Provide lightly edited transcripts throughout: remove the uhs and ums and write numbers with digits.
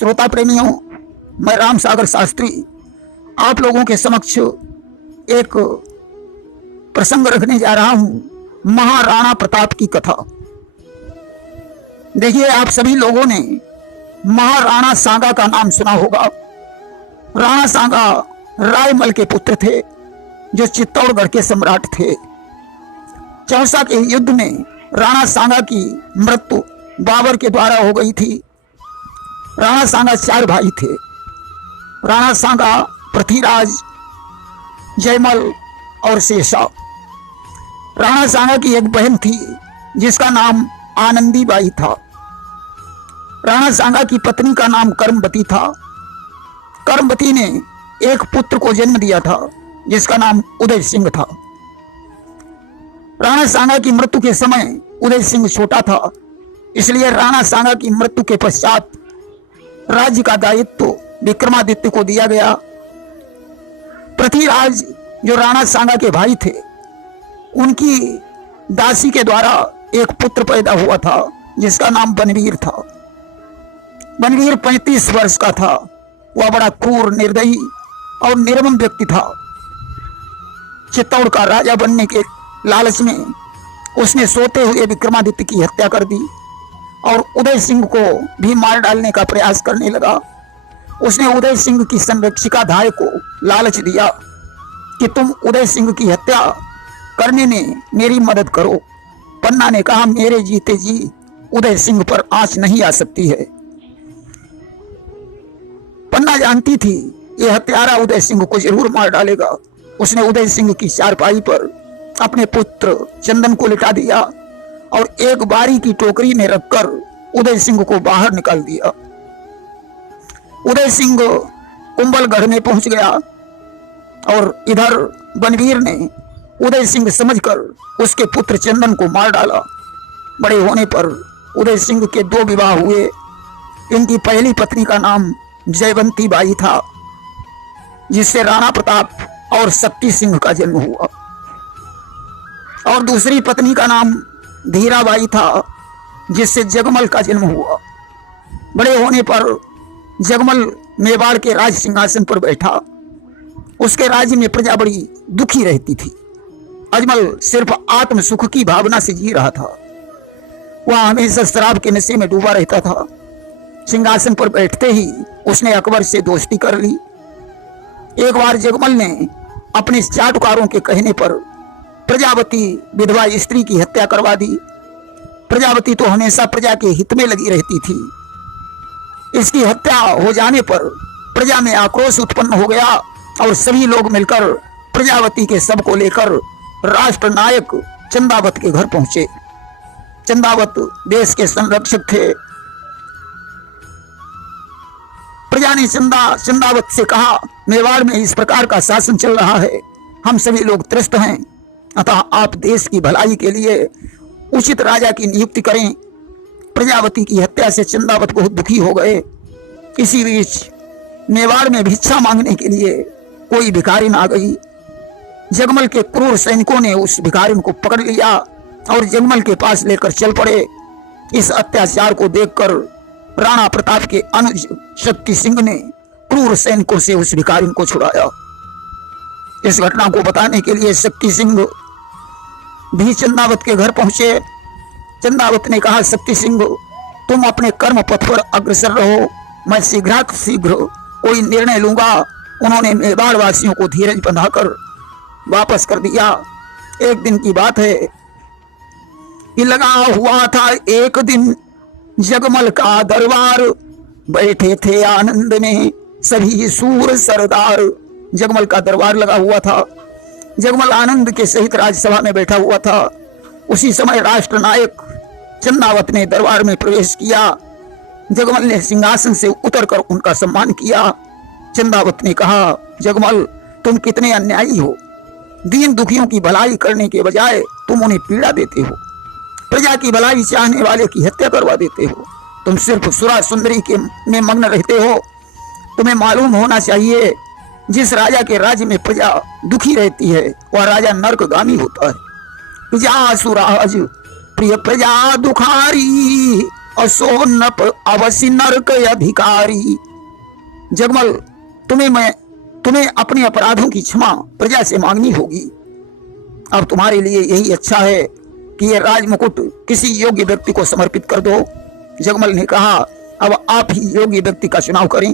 श्रोता प्रेमियों, मैं राम सागर शास्त्री आप लोगों के समक्ष एक प्रसंग रखने जा रहा हूं, महाराणा प्रताप की कथा। देखिए, आप सभी लोगों ने महाराणा सांगा का नाम सुना होगा। राणा सांगा रायमल के पुत्र थे, जो चित्तौड़गढ़ के सम्राट थे। चौसा के युद्ध में राणा सांगा की मृत्यु बाबर के द्वारा हो गई थी। राणा सांगा 4 भाई थे। राणा सांगा, पृथ्वीराज, जयमल और शेषा। राणा सांगा की एक बहन थी जिसका नाम आनंदी बाई था। राणा सांगा की पत्नी का नाम कर्मवती था। कर्मवती ने एक पुत्र को जन्म दिया था जिसका नाम उदय सिंह था। राणा सांगा की मृत्यु के समय उदय सिंह छोटा था, इसलिए राणा सांगा की मृत्यु के पश्चात राज्य का दायित्व विक्रमादित्य को दिया गया। पृथ्वीराज, जो राणा सांगा के भाई थे, उनकी दासी के द्वारा एक पुत्र पैदा हुआ था जिसका नाम बनवीर था। बनवीर 35 वर्ष का था। वह बड़ा क्रूर, निर्दयी और निर्मम व्यक्ति था। चित्तौड़ का राजा बनने के लालच में उसने सोते हुए विक्रमादित्य की हत्या कर दी और उदय सिंह को भी मार डालने का प्रयास करने लगा। उसने उदय सिंह की संरक्षिका धाय को लालच दिया कि तुम उदय सिंह की हत्या करने में मेरी मदद करो। पन्ना ने कहा, मेरे जीते जी उदय सिंह पर आंच नहीं आ सकती है। पन्ना जानती थी यह हत्यारा उदय सिंह को जरूर मार डालेगा। उसने उदय सिंह की चारपाई पर अपने पुत्र चंदन को लिटा दिया और एक बारी की टोकरी में रखकर उदय सिंह को बाहर निकाल दिया। उदय सिंह कुंभलगढ़ में पहुंच गया और इधर बनवीर ने उदय सिंह समझकर उसके पुत्र चंदन को मार डाला। बड़े होने पर उदय सिंह के 2 विवाह हुए। इनकी पहली पत्नी का नाम जयवंती बाई था, जिससे राणा प्रताप और शक्ति सिंह का जन्म हुआ, और दूसरी पत्नी का नाम धीराबाई था, जिससे जगमल का जन्म हुआ। बड़े होने पर जगमल मेवाड़ के राज सिंहासन पर बैठा। उसके राज्य में प्रजा बड़ी दुखी रहती थी। अजमल सिर्फ आत्म सुख की भावना से जी रहा था। वह हमेशा शराब के नशे में डूबा रहता था। सिंहासन पर बैठते ही उसने अकबर से दोस्ती कर ली। एक बार जगमल ने अपने चाटुकारों के कहने पर प्रजावती विधवा स्त्री की हत्या करवा दी। प्रजावती तो हमेशा प्रजा के हित में लगी रहती थी। इसकी हत्या हो जाने पर प्रजा में आक्रोश उत्पन्न हो गया और सभी लोग मिलकर प्रजावती के शव को लेकर राष्ट्रनायक चंदावत के घर पहुंचे। चंदावत देश के संरक्षक थे। प्रजा ने चंदावत से कहा, मेवाड़ में इस प्रकार का शासन चल रहा है, हम सभी लोग त्रस्त हैं, अतः आप देश की भलाई के लिए उचित राजा की नियुक्ति करें। प्रजावती की हत्या से चंदावत बहुत दुखी हो गए। इसी बीच मेवाड़ में भिक्षा मांगने के लिए कोई भिखारिन आ गई। जगमल के क्रूर सैनिकों ने उस भिखारिन को पकड़ लिया और जगमल के पास लेकर चल पड़े। इस अत्याचार को देखकर राणा प्रताप के अनुज शक्ति सिंह ने क्रूर सैनिकों से उस भिखारिन को छुड़ाया। इस घटना को बताने के लिए शक्ति सिंह भी चंदावत के घर पहुंचे। चंदावत ने कहा, शक्ति सिंह, तुम अपने कर्म पथ पर अग्रसर रहो, मैं शीघ्र कोई निर्णय लूंगा। उन्होंने मेवाड़ वासियों को धीरज बंधाकर वापस कर दिया। एक दिन की बात है कि लगा हुआ था एक दिन जगमल का दरबार, बैठे थे आनंद में सभी सूर सरदार। जगमल का दरबार लगा हुआ था। जगमल आनंद के सहित राज्यसभा में बैठा हुआ था। उसी समय राष्ट्रनायक चंदावत ने दरबार में प्रवेश किया। जगमल ने सिंहासन से उतरकर उनका सम्मान किया। चंदावत ने कहा, जगमल, तुम कितने अन्यायी हो। दीन दुखियों की भलाई करने के बजाय तुम उन्हें पीड़ा देते हो। प्रजा की भलाई चाहने वाले की हत्या करवा देते हो। तुम सिर्फ सुरा सुंदरी के में मग्न रहते हो। तुम्हें मालूम होना चाहिए, जिस राजा के राज्य में प्रजा दुखी रहती है वह राजा नरकगामी होता है। प्रजा सुराज प्रिय प्रजा दुखारी असोनप अवसि नरक अधिकारी। जगमल, तुम्हें अपने अपराधों की क्षमा प्रजा से मांगनी होगी। अब तुम्हारे लिए यही अच्छा है कि यह राजमुकुट किसी योग्य व्यक्ति को समर्पित कर दो। जगमल ने कहा, अब आप ही योग्य व्यक्ति का चुनाव करें।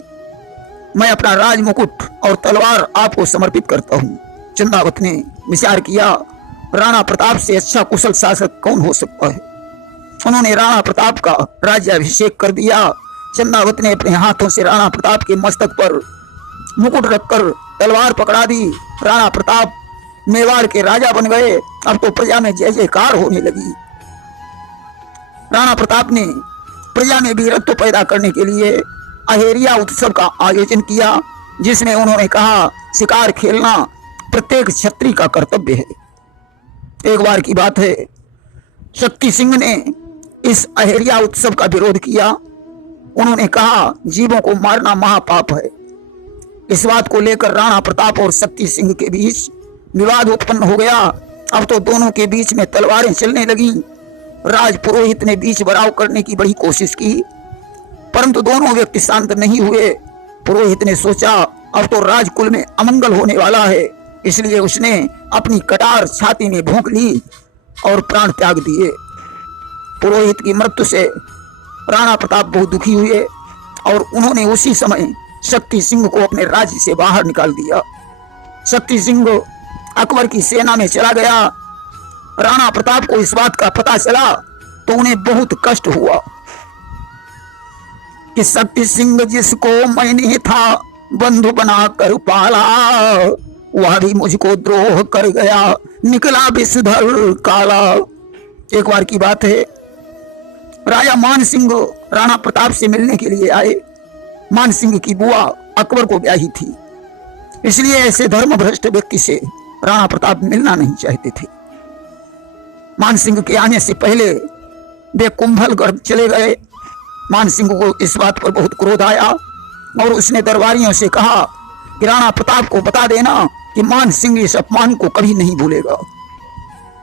मैं अपना राजमुकुट और तलवार आपको समर्पित करता हूँ। चंदावत ने विचार किया, राणा प्रताप से अच्छा कुशल शासक कौन हो सकता है। उन्होंने राणा प्रताप का राज्याभिषेक कर दिया। चंदावत ने अपने हाथों से राणा प्रताप के मस्तक पर मुकुट रखकर तलवार पकड़ा दी। राणा प्रताप मेवाड़ के राजा बन गए। अब तो प्रजा में जय जयकार होने लगी। राणा प्रताप ने प्रजा में वीरत्व पैदा करने के लिए अहेरिया उत्सव का आयोजन किया, जिसमें उन्होंने कहा, शिकार खेलना प्रत्येक क्षत्रिय का कर्तव्य है। एक बार की बात है, शक्ति सिंह ने इस अहेरिया उत्सव का विरोध किया। उन्होंने कहा, जीवों को मारना महापाप है। इस बात को लेकर राणा प्रताप और शक्ति सिंह के बीच विवाद उत्पन्न हो गया। अब तो दोनों के बीच में तलवारें चलने लगी। राज पुरोहित ने बीच बराव करने की बड़ी कोशिश की, परंतु दोनों व्यक्ति शांत नहीं हुए। पुरोहित ने सोचा, अब तो राजकुल में अमंगल होने वाला है, इसलिए उसने अपनी कटार छाती में भोंक ली और प्राण त्याग दिए। पुरोहित की मृत्यु से राणा प्रताप बहुत दुखी हुए और उन्होंने उसी समय शक्ति सिंह को अपने राज्य से बाहर निकाल दिया। शक्ति सिंह अकबर की सेना में चला गया। राणा प्रताप को इस बात का पता चला तो उन्हें बहुत कष्ट हुआ कि शक्ति सिंह जिसको मैंने था बंधु बना कर पाला, वह भी मुझको द्रोह कर गया, निकला विषधर काला। एक बार की बात है, राजा मान सिंह राणा प्रताप से मिलने के लिए आए। मान सिंह की बुआ अकबर को ब्याही थी, इसलिए ऐसे धर्मभ्रष्ट व्यक्ति से राणा प्रताप मिलना नहीं चाहते थे। मान सिंह के आने से पहले वे कुंभलगढ़ चले गए। मान सिंह को इस बात पर बहुत क्रोध आया और उसने दरबारियों से कहा कि राणा प्रताप को बता देना कि मान सिंह इस अपमान को कभी नहीं भूलेगा।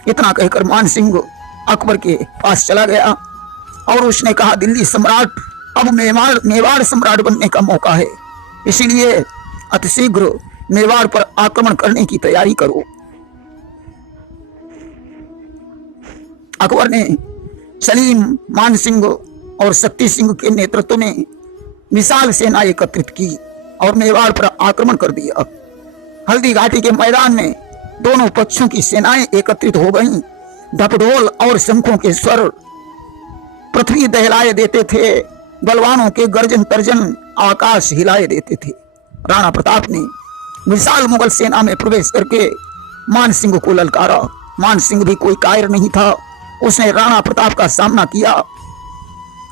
इतना कहकर मान सिंह अकबर के पास चला गया और उसने कहा, दिल्ली सम्राट अब मेवाड़ सम्राट बनने का मौका है, इसीलिए अतिशीघ्र मेवाड़ पर आक्रमण करने की तैयारी करो। अकबर ने सलीम, मान सिंह और शक्ति सिंह के नेतृत्व में विशाल सेना एकत्रित की और मेवाड़ पर आक्रमण कर दिया। हल्दी घाटी के मैदान में दोनों पक्षों की सेनाएं एकत्रित हो गईं। ढपढोल और शंखों के स्वर पृथ्वी दहलाए देते थे, बलवानों के गर्जन तर्जन आकाश हिलाए देते थे। राणा प्रताप ने विशाल मुगल सेना में प्रवेश करके मान सिंह को ललकारा। मान सिंह भी कोई कायर नहीं था। उसने राणा प्रताप का सामना किया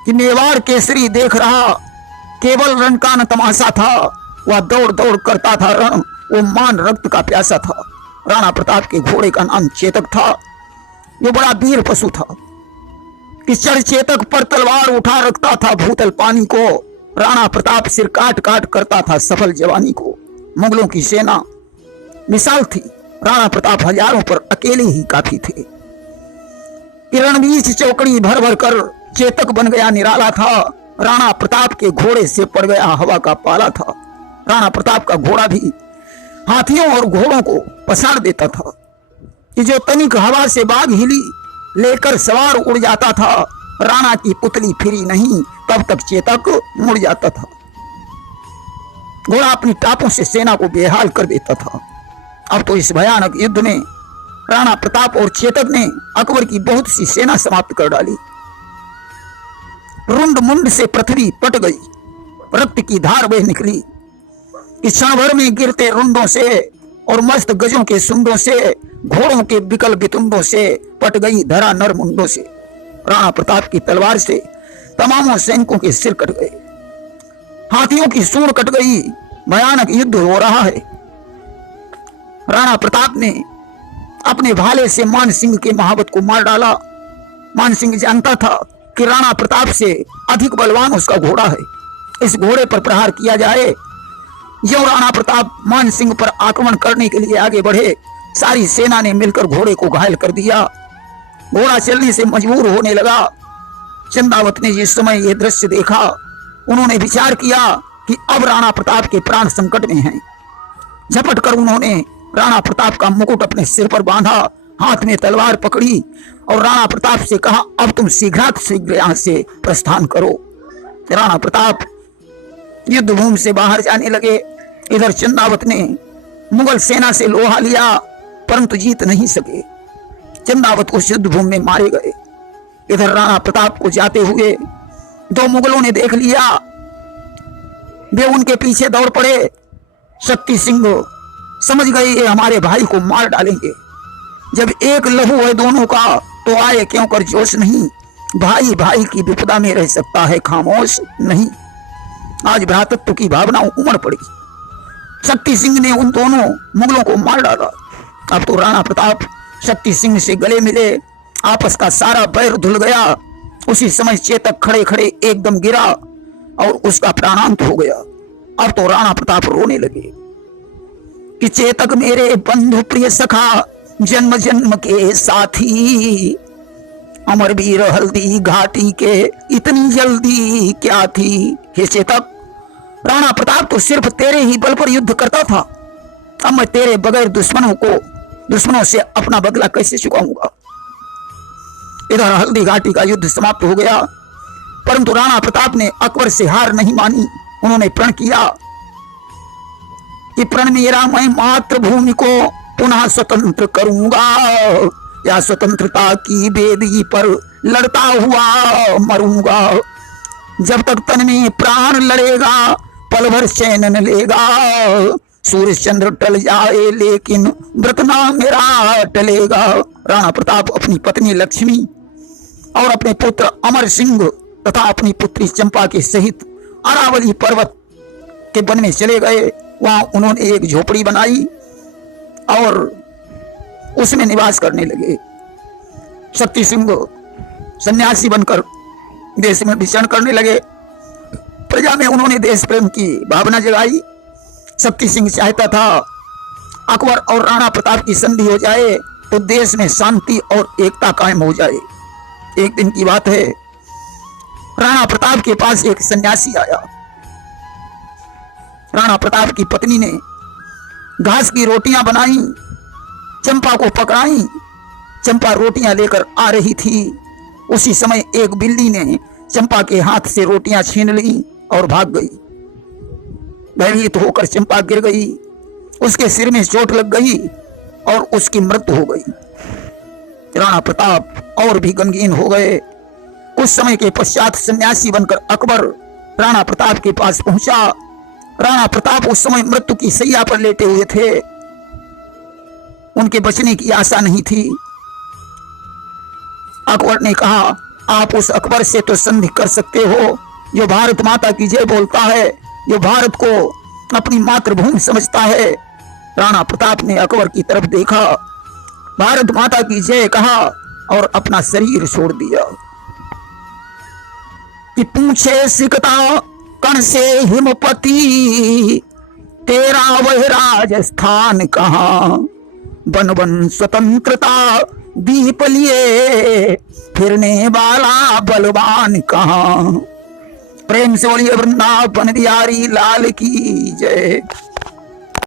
कि मेवाड़ केसरी देख रहा, केवल रण का न तमाशा था, वह दौड़ दौड़ करता था रण, वो मान रक्त का प्यासा था। राणा प्रताप के घोड़े का नाम चेतक था। वो बड़ा वीर पशु था कि चढ़ चेतक पर तलवार उठा रखता था भूतल पानी को। राणा प्रताप सिर काट काट करता था सफल जवानी को। मुगलों की सेना विशाल थी, राणा प्रताप हजारों पर अकेले ही काफी थे। रणबीच चौकड़ी भर भर कर चेतक बन गया निराला था। राणा प्रताप के घोड़े से पड़ गया हवा का पाला था। राणा प्रताप का घोड़ा भी हाथियों और घोड़ों को पसार देता था कि जो तनिक हवा से बाग हिली लेकर सवार उड़ जाता था। राणा की पुतली फिरी नहीं तब तक चेतक मुड़ जाता था। घोड़ा अपनी टापों से सेना को बेहाल कर देता था। अब तो इस भयानक युद्ध में राणा प्रताप और चेतक ने अकबर की बहुत सी सेना समाप्त कर डाली। रुंड मुंड से पृथ्वी पट गई, रक्त की धार बह निकली। इस क्षण भर में गिरते रुंडों से और मस्त गजों के सुंडों से, घोड़ों के बिकल बितुंडों से पट गई धरा नर मुंडों से। राणा प्रताप की तलवार से तमामों सैनिकों के सिर कट गए, हाथियों की सूंड कट गई। भयानक युद्ध हो रहा है। राणा प्रताप ने अपने भाले से मान सिंह के महावत को मार डाला। मान सिंह जानता था कि राणा प्रताप से अधिक बलवान उसका घोड़ा है। इस घोड़े पर प्रहार किया जाए। जो राणा प्रताप मान सिंह पर आक्रमण करने के लिए आगे बढ़े, सारी सेना ने मिलकर घोड़े को घायल कर दिया। घोड़ा चलने से मजबूर होने लगा। चंदावत ने जिस समय यह दृश्य देखा, उन्होंने विचार किया कि अब राणा प्रताप के प्राण संकट में हैं। झपट कर उन्होंने राणा प्रताप का मुकुट अपने सिर पर बांधा, हाथ में तलवार पकड़ी और राणा प्रताप से कहा, अब तुम शीघ्र यहां से प्रस्थान करो। राणा प्रताप युद्ध भूमि से बाहर जाने लगे। इधर चंदावत ने मुगल सेना से लोहा लिया, परंतु जीत नहीं सके। चंदावत उस युद्ध भूमि में मारे गए। इधर राणा प्रताप को जाते हुए दो मुगलों ने देख लिया। वे उनके पीछे दौड़ पड़े। शक्ति सिंह समझ गए ये हमारे भाई को मार डालेंगे। जब एक लहू है दोनों का, तो आए क्यों कर जोश नहीं। भाई भाई की विपदा में रह सकता है खामोश नहीं। आज भ्रातृत्व की भावना उमड़ पड़ी। शक्ति सिंह ने उन दोनों मुगलों को मार डाला। अब तो राणा प्रताप शक्ति सिंह से गले मिले, आपस का सारा बैर धुल गया। उसी समय चेतक खड़े खड़े एकदम गिरा और उसका प्राणांत हो गया। अब तो राणा प्रताप रोने लगे कि चेतक मेरे बंधु प्रिय सखा, जन्म जन्म के साथी, अमर वीर हल्दी घाटी के इतनी जल्दी क्या थी। हे चेतक, राणा प्रताप तो सिर्फ तेरे ही बल पर युद्ध करता था। अब मैं तेरे बगैर दुश्मनों से अपना बदला कैसे चुकाऊंगा। इधर हल्दी घाटी का युद्ध समाप्त हो गया, परंतु राणा प्रताप ने अकबर से हार नहीं मानी। उन्होंने प्रण किया कि प्रण मेरा, मैं मातृभूमि को पुनः स्वतंत्र करूंगा, या स्वतंत्रता की बेदी पर लड़ता हुआ मरूंगा। जब तक तन में प्राण लड़ेगा, पल भर चैन न लेगा। सूर्य चंद्र टल जाए लेकिन व्रतना मेरा टलेगा। राणा प्रताप अपनी पत्नी लक्ष्मी और अपने पुत्र अमर सिंह तथा अपनी पुत्री चंपा के सहित अरावली पर्वत के वन में चले गए। वहां उन्होंने एक झोपड़ी बनाई और उसमें निवास करने लगे। शक्ति सिंह सन्यासी बनकर देश में विचरण करने लगे। प्रजा में उन्होंने देश प्रेम की भावना जगाई। शक्ति सिंह चाहता था अकबर और राणा प्रताप की संधि हो जाए तो देश में शांति और एकता कायम हो जाए। एक दिन की बात है, राणा प्रताप के पास एक सन्यासी आया। राणा प्रताप की पत्नी ने घास की रोटियां बनाई, चंपा को पकड़ाई। चंपा रोटियां लेकर आ रही थी। उसी समय एक बिल्ली ने चंपा के हाथ से रोटियां छीन ली और भाग गई। भयभीत होकर चंपा गिर गई, उसके सिर में चोट लग गई और उसकी मृत्यु हो गई। राणा प्रताप और भी गमगीन हो गए। कुछ समय के पश्चात सन्यासी बनकर अकबर राणा प्रताप के पास पहुंचा। राणा प्रताप उस समय मृत्यु की सैया पर लेटे हुए थे। उनके बचने की आशा नहीं थी। अकबर ने कहा, आप उस अकबर से तो संधि कर सकते हो जो भारत माता की जय बोलता है, जो भारत को अपनी मातृभूमि समझता है। राणा प्रताप ने अकबर की तरफ देखा, भारत माता की जय कहा और अपना शरीर छोड़ दिया। कि पूछे सिकता कण से हिमपति, तेरा वह राजस्थान कहाँ। बन बन स्वतंत्रता दीप लिए, फिरने वाला बलवान कहाँ। प्रेम से बोलिए वृंदावन बिहारी लाल की जय।